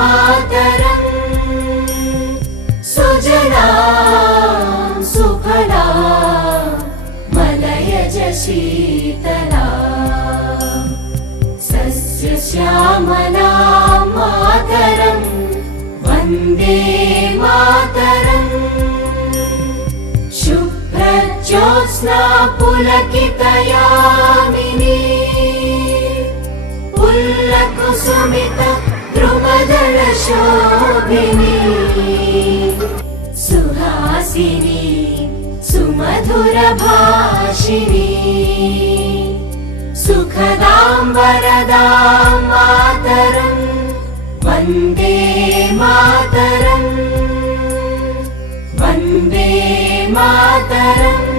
मातरम् सुजलां सुफलां मलयज शीतलां सस्यश्यामलां मातरं वन्दे मातरम् शुभ्रज्योत्स्ना पुलकितयामिनी पुल्लकुसुमित द्रुमदलशोभिनी सुहासिनी सुमधुरभाषिणी सुखदां वरदां मातरं वन्दे मातरम् वन्दे मातरम्।